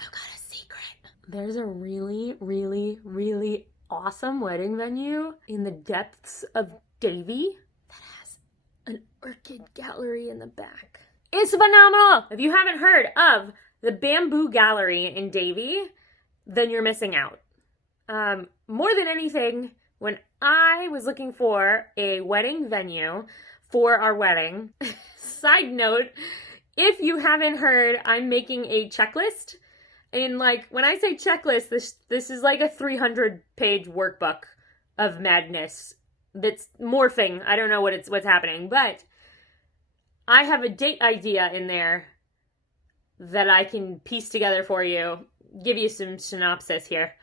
I've got a secret. There's a really, really, really awesome wedding venue in the depths of Davie that has an orchid gallery in the back. It's phenomenal! If you haven't heard of the Bamboo Gallery in Davie, then you're missing out. More than anything, when I was looking for a wedding venue for our wedding, side note, if you haven't heard, I'm making a checklist. And like, when I say checklist, this is like a 300-page workbook of madness that's morphing. I don't know what's happening, but I have a date idea in there that I can piece together for you. Give you some synopsis here.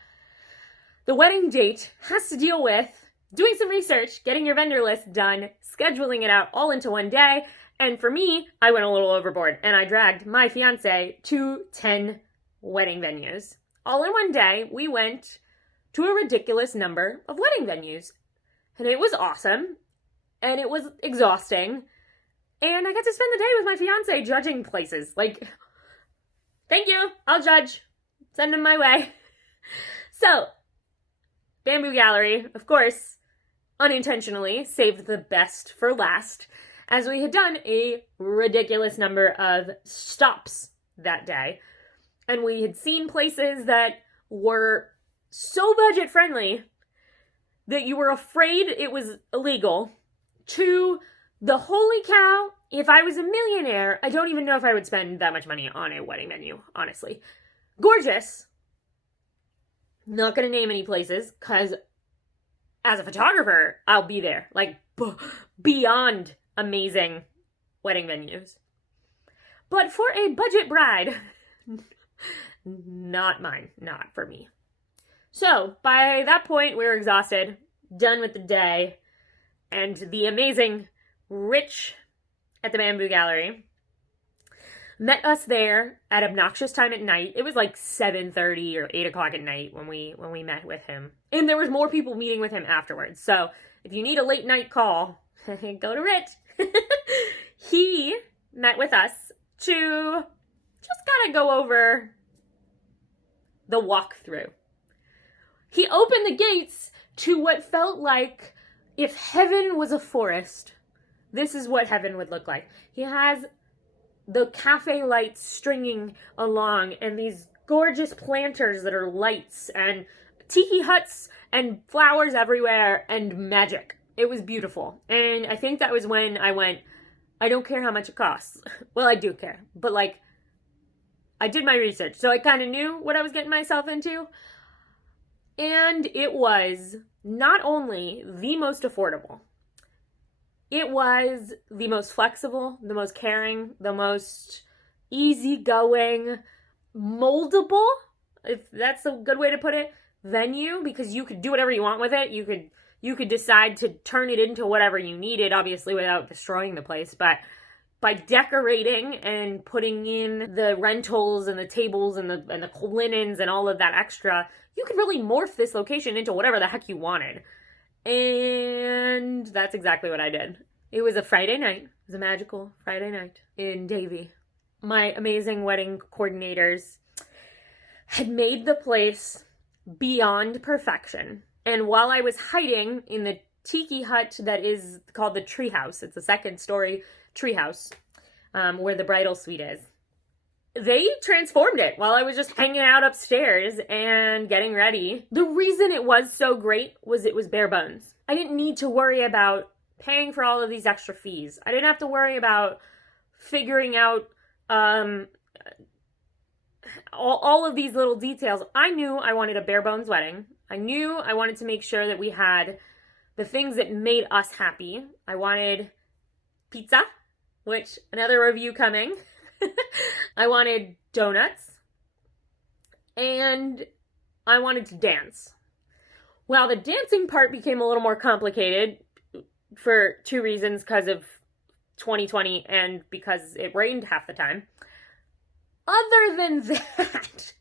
The wedding date has to deal with doing some research, getting your vendor list done, scheduling it out all into one day. And for me, I went a little overboard and I dragged my fiance to 10 wedding venues. All in one day, we went to a ridiculous number of wedding venues. And it was awesome. And it was exhausting. And I got to spend the day with my fiance judging places. Like, thank you, I'll judge. Send them my way. So, Bamboo Gallery, of course, unintentionally saved the best for last, as we had done a ridiculous number of stops that day. And we had seen places that were so budget friendly that you were afraid it was illegal, to the holy cow, if I was a millionaire, I don't even know if I would spend that much money on a wedding venue, honestly. Gorgeous. Not gonna name any places, because as a photographer, I'll be there. Like, beyond amazing wedding venues. But for a budget bride, not mine, not for me. So, by that point, we were exhausted, done with the day, and the amazing Rich at the Bamboo Gallery met us there at obnoxious time at night. It was like 7:30 or 8 o'clock at night when we met with him. And there was more people meeting with him afterwards. So, if you need a late night call, go to Rich. He met with us to just kind of go over the walkthrough. He opened the gates to what felt like if heaven was a forest. This is what heaven would look like. He has the cafe lights stringing along and these gorgeous planters that are lights and tiki huts and flowers everywhere and magic. It was beautiful. And I think that was when I went, I don't care how much it costs. Well, I do care, but like, I did my research, so I kind of knew what I was getting myself into. And it was not only the most affordable, it was the most flexible, the most caring, the most easygoing, moldable, if that's a good way to put it, venue, because you could do whatever you want with it. You could decide to turn it into whatever you needed, obviously without destroying the place, but by decorating and putting in the rentals and the tables and the linens and all of that extra, you could really morph this location into whatever the heck you wanted. And that's exactly what I did. It was a Friday night. It was a magical Friday night in Davie. My amazing wedding coordinators had made the place beyond perfection. And while I was hiding in the tiki hut that is called the treehouse, it's a second-story treehouse where the bridal suite is, they transformed it while I was just hanging out upstairs and getting ready. The reason it was so great was it was bare bones. I didn't need to worry about paying for all of these extra fees. I didn't have to worry about figuring out all of these little details. I knew I wanted a bare bones wedding. I knew I wanted to make sure that we had the things that made us happy. I wanted pizza, which another review coming. I wanted donuts, and I wanted to dance. Well, the dancing part became a little more complicated for two reasons, because of 2020 and because it rained half the time. Other than that,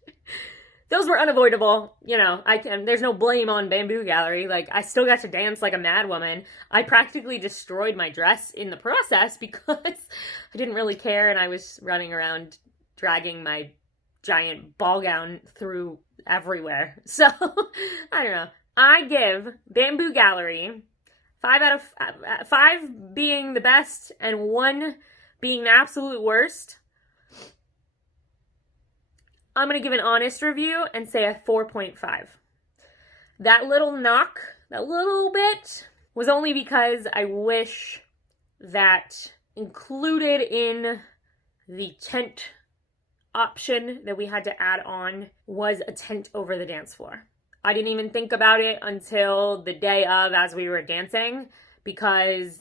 those were unavoidable. You know, there's no blame on Bamboo Gallery. Like, I still got to dance like a mad woman. I practically destroyed my dress in the process because I didn't really care, and I was running around dragging my giant ball gown through everywhere. So, I don't know. I give Bamboo Gallery 5 out of 5 being the best and 1 being the absolute worst. I'm going to give an honest review and say a 4.5. That little knock, that little bit, was only because I wish that included in the tent option that we had to add on was a tent over the dance floor. I didn't even think about it until the day of as we were dancing, because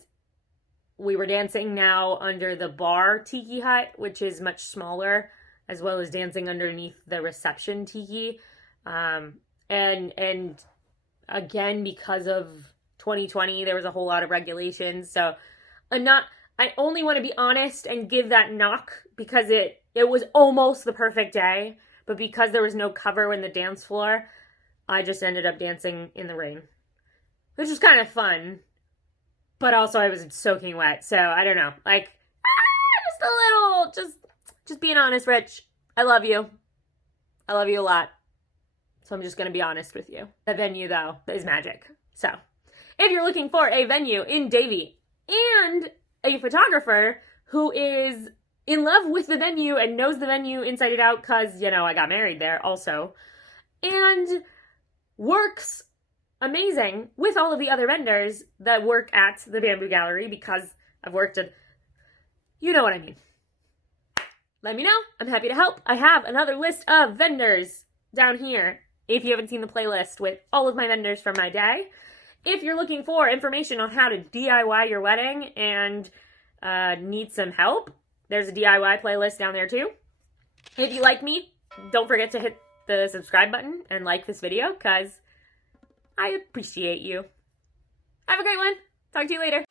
we were dancing now under the bar tiki hut, which is much smaller, as well as dancing underneath the reception tiki. And again, because of 2020, there was a whole lot of regulations. So I only want to be honest and give that knock because it was almost the perfect day, but because there was no cover in the dance floor, I just ended up dancing in the rain, which was kind of fun, but also I was soaking wet. So I don't know, like, just a little, just being honest, Rich. I love you. I love you a lot. So I'm just going to be honest with you. The venue, though, is magic. So if you're looking for a venue in Davie and a photographer who is in love with the venue and knows the venue inside and out because, you know, I got married there also, and works amazing with all of the other vendors that work at the Bamboo Gallery, because I've worked at, you know what I mean. Let me know. I'm happy to help. I have another list of vendors down here if you haven't seen the playlist with all of my vendors from my day. If you're looking for information on how to DIY your wedding and need some help, there's a DIY playlist down there too. If you like me, don't forget to hit the subscribe button and like this video because I appreciate you. Have a great one. Talk to you later.